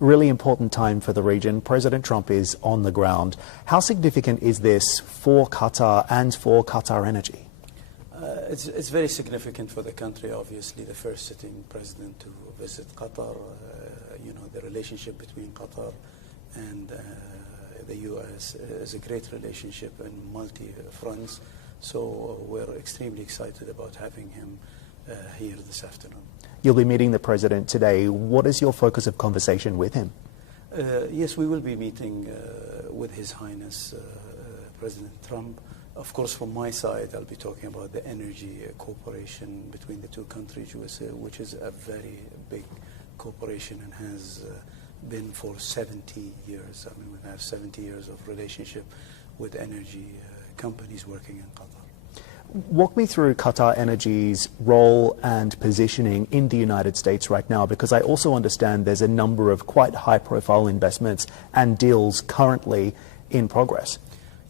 Really important time for the region. President Trump is on the ground. How significant is this for Qatar and for Qatar Energy? It's very significant for the country, obviously, the first sitting president to visit Qatar. The relationship between Qatar and the U.S. is a great relationship in multi-fronts. So we're extremely excited about having him here this afternoon. You'll be meeting the president today. What is your focus of conversation with him? Yes, we will be meeting with His Highness President Trump. Of course, from my side, I'll be talking about the energy cooperation between the two countries, which is a very big cooperation and has been for 70 years. I mean, we have 70 years of relationship with energy companies working in Qatar. Walk me through Qatar Energy's role and positioning in the United States right now, because I also understand there's a number of quite high-profile investments and deals currently in progress.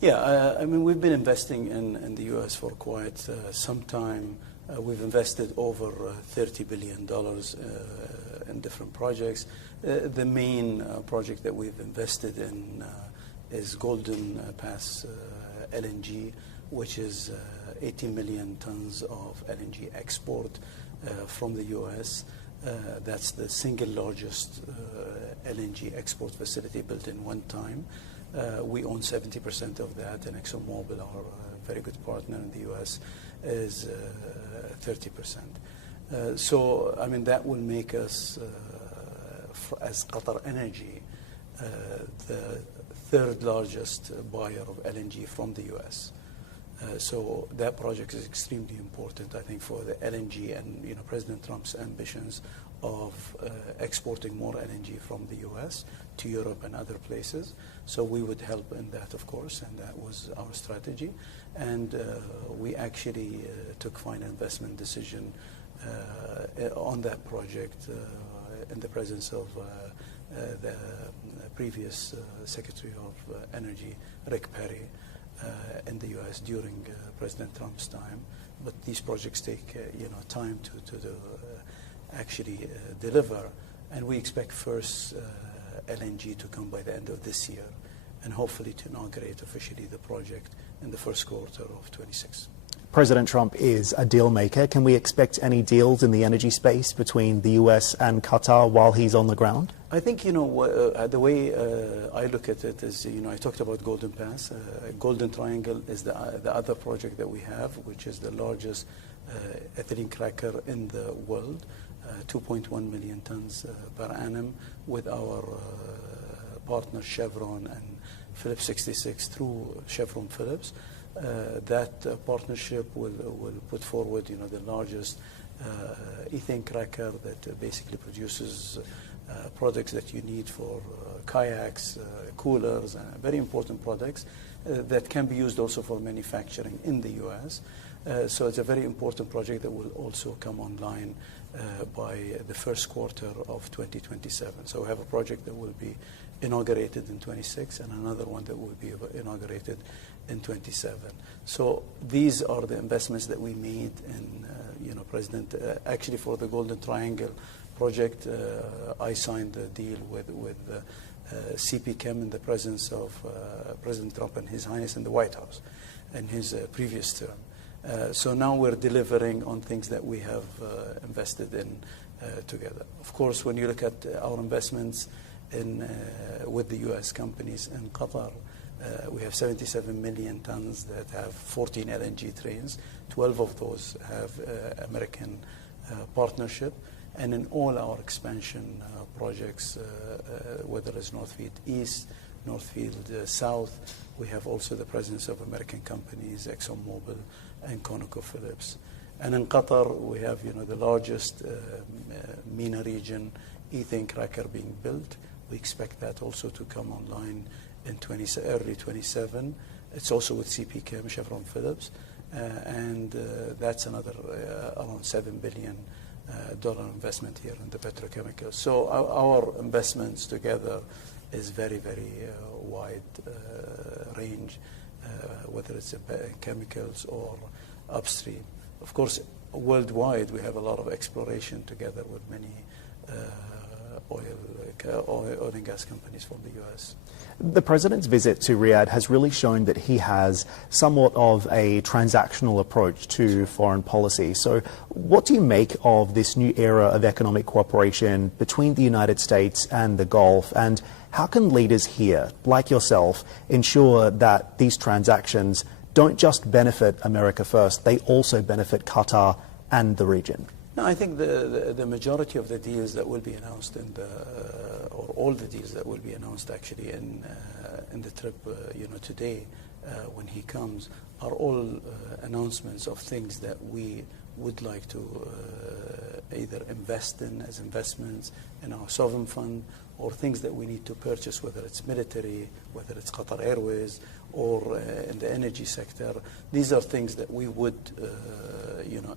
Yeah, I mean, we've been investing in the U.S. for quite some time. We've invested over $30 billion in different projects. The main project that we've invested in is Golden Pass LNG, which is 18 million tons of LNG export from the U.S. That's the single largest LNG export facility built in one time. We own 70% of that, and ExxonMobil, our very good partner in the U.S., is 30%. So, I mean, that will make us, as Qatar Energy, the third largest buyer of LNG from the U.S. So that project is extremely important, I think, for the LNG and President Trump's ambitions of exporting more LNG from the U.S. to Europe and other places. So we would help in that, of course, and that was our strategy. And we actually took final investment decision on that project in the presence of the previous Secretary of Energy, Rick Perry, in the U.S. during President Trump's time. But these projects take time to actually deliver, and we expect first LNG to come by the end of this year, and hopefully to inaugurate officially the project in the first quarter of 26. President Trump is a deal maker. Can we expect any deals in the energy space between the U.S. and Qatar while he's on the ground? I think, the way I look at it is, I talked about Golden Pass. Golden Triangle is the other project that we have, which is the largest ethylene cracker in the world, 2.1 million tons per annum, with our partner Chevron and Phillips 66 through Chevron Phillips. That partnership will put forward, the largest ethane cracker that basically produces products that you need for kayaks, coolers, very important products that can be used also for manufacturing in the U.S. So it's a very important project that will also come online by the first quarter of 2027. So we have a project that will be inaugurated in 26 and another one that will be inaugurated in 27. So these are the investments that we made in, President, actually for the Golden Triangle project, I signed a deal with CP Chem in the presence of President Trump and His Highness in the White House in his previous term. So now we're delivering on things that we have invested in together. Of course, when you look at our investments with the U.S. companies in Qatar, we have 77 million tons that have 14 LNG trains. 12 of those have American partnership. And in all our expansion projects, whether it's Northfield East, Northfield South, we have also the presence of American companies, ExxonMobil and ConocoPhillips. And in Qatar, we have the largest MENA region ethane cracker being built. We expect that also to come online in early 27. It's also with CP Chem, Chevron Phillips, and that's another around $7 billion investment here in the petrochemicals. So our investments together is very, very wide range, whether it's chemicals or upstream. Of course, worldwide we have a lot of exploration together with many oil and gas companies from the U.S. The President's visit to Riyadh has really shown that he has somewhat of a transactional approach to foreign policy. So what do you make of this new era of economic cooperation between the United States and the Gulf? And how can leaders here, like yourself, ensure that these transactions don't just benefit America first, they also benefit Qatar and the region? No, I think the majority of the deals that will be announced or all the deals that will be announced actually in the trip, today when he comes, are all announcements of things that we would like to either invest in as investments in our sovereign fund, or things that we need to purchase, whether it's military, whether it's Qatar Airways, or in the energy sector. These are things that we would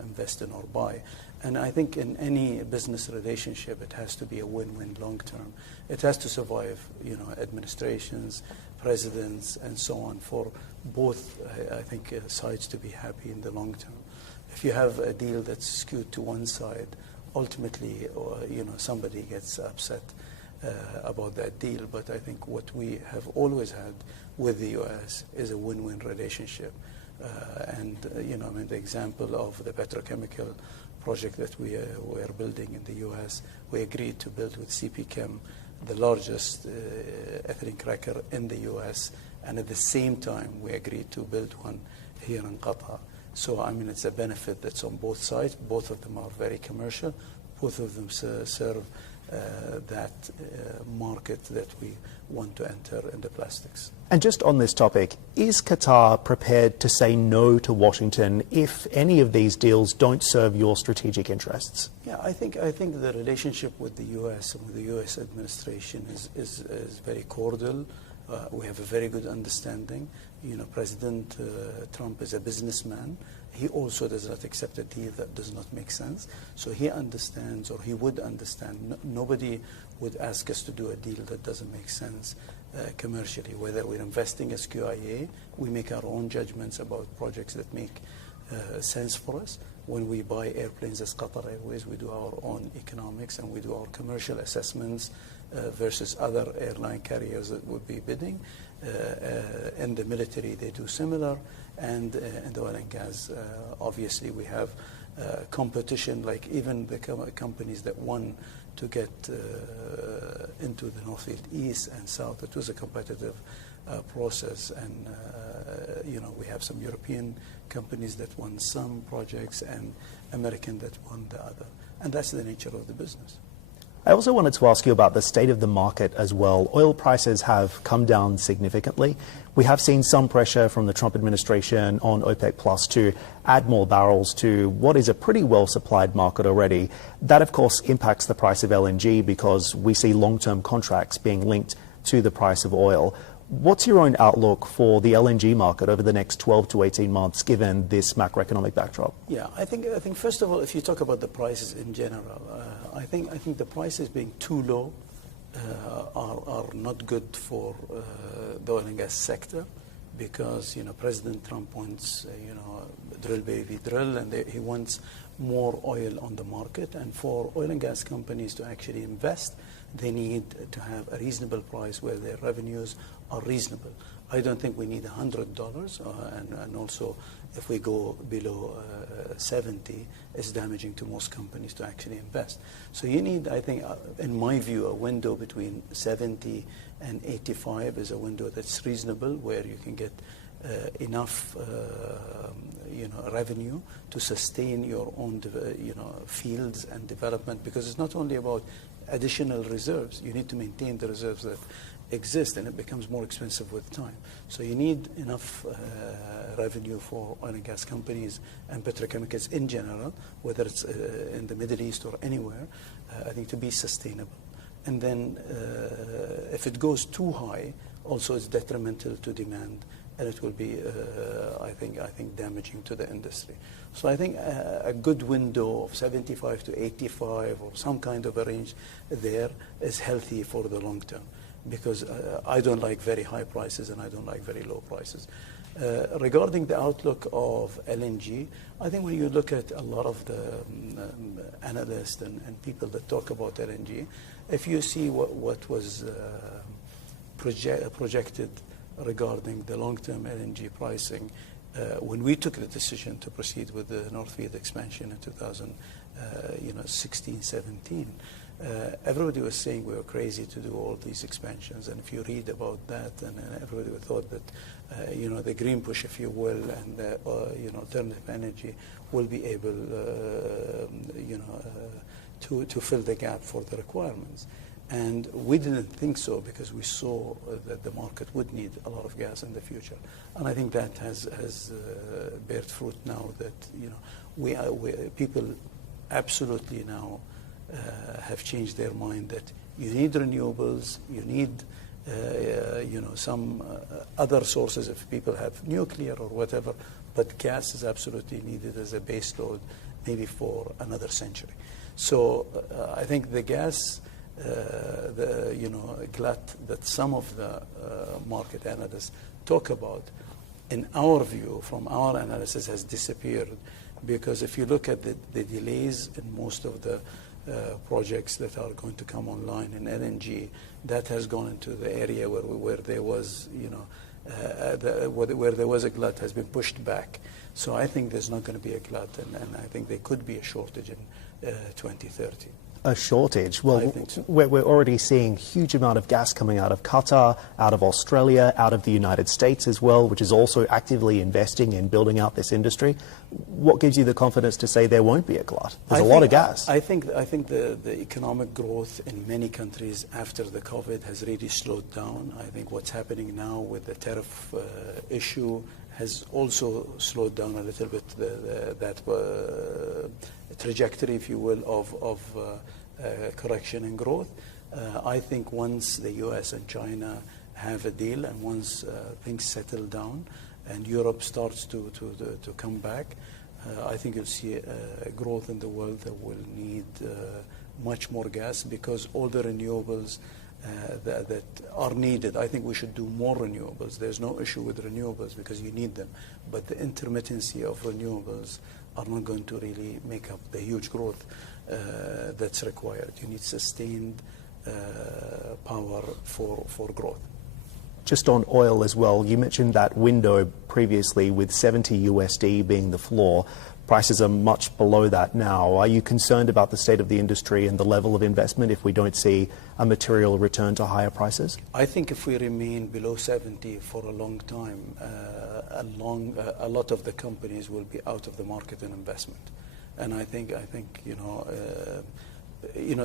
invest in or buy. And I think in any business relationship, it has to be a win-win long term. It has to survive, administrations, presidents, and so on, for both, I think, sides to be happy in the long term. If you have a deal that's skewed to one side, ultimately, somebody gets upset about that deal. But I think what we have always had with the U.S. is a win-win relationship. The example of the petrochemical project that we are building in the U.S., we agreed to build with CP Chem, the largest ethylene cracker in the U.S., and at the same time we agreed to build one here in Qatar. So it's a benefit that's on both sides. Both of them are very commercial. Both of them serve that market that we want to enter in the plastics. And just on this topic, is Qatar prepared to say no to Washington if any of these deals don't serve your strategic interests? Yeah, I think the relationship with the U.S. and with the U.S. administration is very cordial. We have a very good understanding. President Trump is a businessman. He also does not accept a deal that does not make sense. So he understands, or he would understand. Nobody would ask us to do a deal that doesn't make sense commercially. Whether we're investing as QIA, we make our own judgments about projects that make sense for us. When we buy airplanes as Qatar Airways, we do our own economics and we do our commercial assessments versus other airline carriers that would be bidding. In the military, they do similar. And in the oil and gas, obviously, we have competition, like even the companies that won to get into the North Field East and South. It was a competitive process. And, we have some European companies that won some projects and American that won the other. And that's the nature of the business. I also wanted to ask you about the state of the market as well. Oil prices have come down significantly. We have seen some pressure from the Trump administration on OPEC Plus to add more barrels to what is a pretty well-supplied market already. That, of course, impacts the price of LNG because we see long-term contracts being linked to the price of oil. What's your own outlook for the LNG market over the next 12 to 18 months, given this macroeconomic backdrop? Yeah, I think first of all, if you talk about the prices in general, I think the prices being too low are not good for the oil and gas sector, because President Trump wants drill baby drill, and he wants more oil on the market. And for oil and gas companies to actually invest, they need to have a reasonable price where their revenues are reasonable. I don't think we need $100, and also if we go below 70, it's damaging to most companies to actually invest. So you need, I think, in my view, a window between 70 and 85 is a window that's reasonable, where you can get enough revenue to sustain your own fields and development, because it's not only about additional reserves. You need to maintain the reserves that exist, and it becomes more expensive with time. So you need enough revenue for oil and gas companies and petrochemicals in general, whether it's in the Middle East or anywhere, I think, to be sustainable. And then if it goes too high, also it's detrimental to demand, and it will be, I think, damaging to the industry. So I think a good window of 75 to 85 or some kind of a range there is healthy for the long term, because I don't like very high prices and I don't like very low prices. Regarding the outlook of LNG, I think when you look at a lot of the analysts and people that talk about LNG, if you see what was projected regarding the long-term LNG pricing, when we took the decision to proceed with the North Field expansion in 2016, 17, everybody was saying we were crazy to do all these expansions. And if you read about that, and everybody thought that, the green push, if you will, and alternative energy will be able, to fill the gap for the requirements. And we didn't think so because we saw that the market would need a lot of gas in the future. And I think that has beared fruit now that, people absolutely now have changed their mind that you need renewables, you need some other sources if people have nuclear or whatever, but gas is absolutely needed as a base load maybe for another century. So I think the gas, glut that some of the market analysts talk about, in our view, from our analysis, has disappeared, because if you look at the delays in most of the projects that are going to come online in LNG, that has gone into the area where there was, where there was a glut has been pushed back. So I think there's not going to be a glut, and I think there could be a shortage in 2030. A shortage? Well, I think so. We're already seeing huge amount of gas coming out of Qatar, out of Australia, out of the United States as well, which is also actively investing in building out this industry. What gives you the confidence to say there won't be a glut? There's a lot of gas. I think the economic growth in many countries after the COVID has really slowed down. I think what's happening now with the tariff issue has also slowed down a little bit that trajectory, if you will, of correction and growth. I think once the US and China have a deal, and once things settle down and Europe starts to come back, I think you'll see growth in the world that will need much more gas, because all the renewables that are needed. I think we should do more renewables. There's no issue with renewables because you need them, but the intermittency of renewables are not going to really make up the huge growth that's required. You need sustained power for growth. Just on oil as well, you mentioned that window previously with $70 USD being the floor. Prices are much below that now. Are you concerned about the state of the industry and the level of investment if we don't see a material return to higher prices? I think if we remain below 70 for a long time, a lot of the companies will be out of the market in investment. And I think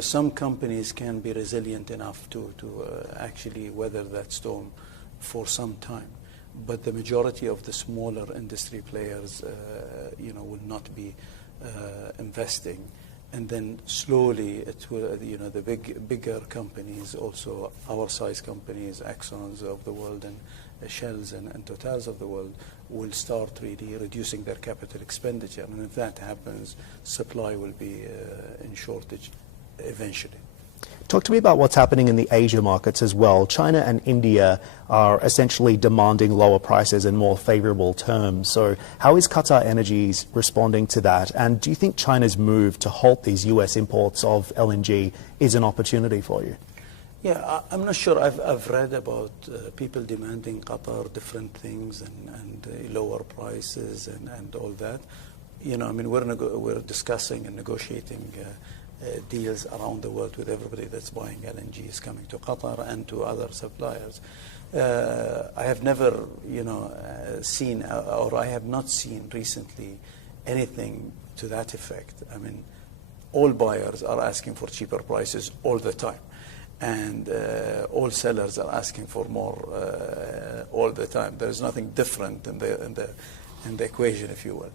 some companies can be resilient enough to actually weather that storm for some time. But the majority of the smaller industry players, will not be investing, and then slowly it will, the bigger companies, also our size companies, Exxons of the world and Shells and Totals of the world, will start really reducing their capital expenditure, and if that happens, supply will be in shortage eventually. Talk to me about what's happening in the Asia markets as well. China and India are essentially demanding lower prices and more favorable terms. So how is Qatar Energies responding to that? And do you think China's move to halt these US imports of LNG is an opportunity for you? Yeah, I'm not sure. I've read about people demanding Qatar different things and lower prices and all that. We're discussing and negotiating deals around the world with everybody that's buying LNGs coming to Qatar and to other suppliers. I have never, seen, or I have not seen recently anything to that effect. I mean, all buyers are asking for cheaper prices all the time, and all sellers are asking for more all the time. There's nothing different in the equation, if you will.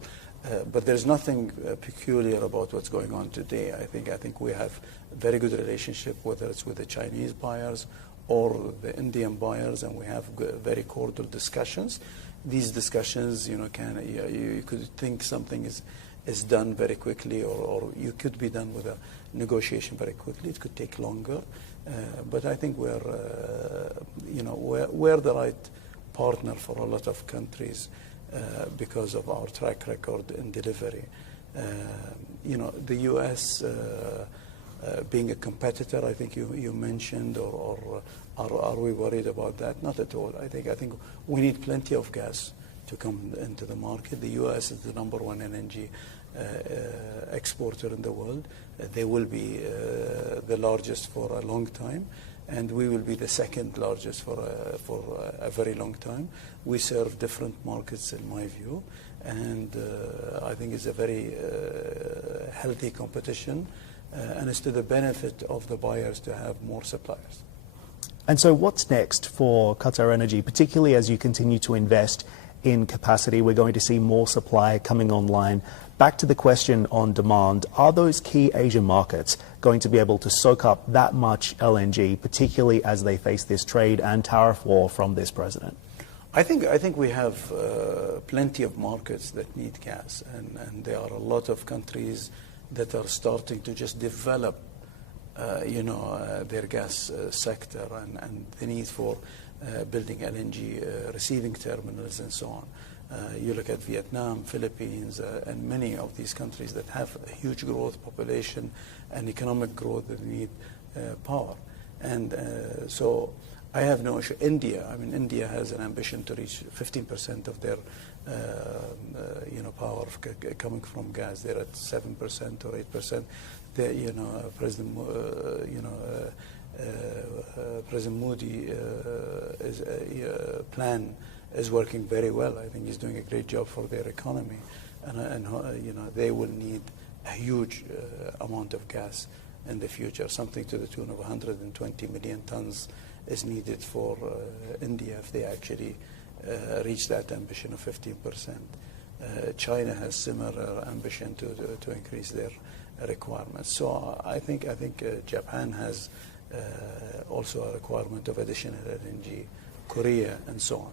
But there's nothing peculiar about what's going on today. I think we have a very good relationship, whether it's with the Chinese buyers or the Indian buyers, and we have very cordial discussions. These discussions, you could think something is done very quickly, or you could be done with a negotiation very quickly. It could take longer, but I think we're the right partner for a lot of countries because of our track record in delivery. The U.S. Being a competitor, I think you mentioned, or are we worried about that? Not at all. I think we need plenty of gas to come into the market. The U.S. is the #1 LNG exporter in the world. They will be the largest for a long time, and we will be the second largest for a very long time. We serve different markets, in my view, and I think it's a very healthy competition, and it's to the benefit of the buyers to have more suppliers. And so what's next for Qatar Energy, particularly as you continue to invest in capacity? We're going to see more supply coming online. Back to the question on demand, are those key Asian markets going to be able to soak up that much LNG, particularly as they face this trade and tariff war from this president? I think we have plenty of markets that need gas, and there are a lot of countries that are starting to just develop their gas sector and the need for building LNG receiving terminals and so on. You look at Vietnam, Philippines, and many of these countries that have a huge growth population and economic growth that need power. And so I have no issue. India has an ambition to reach 15% of their power coming from gas. They're at 7% or 8%. President Modi plan is working very well. I think he's doing a great job for their economy, and they will need a huge amount of gas in the future. Something to the tune of 120 million tons is needed for India if they actually reach that ambition of 15%. China has similar ambition to increase their requirements. So I think Japan has also a requirement of additional LNG, Korea, and so on.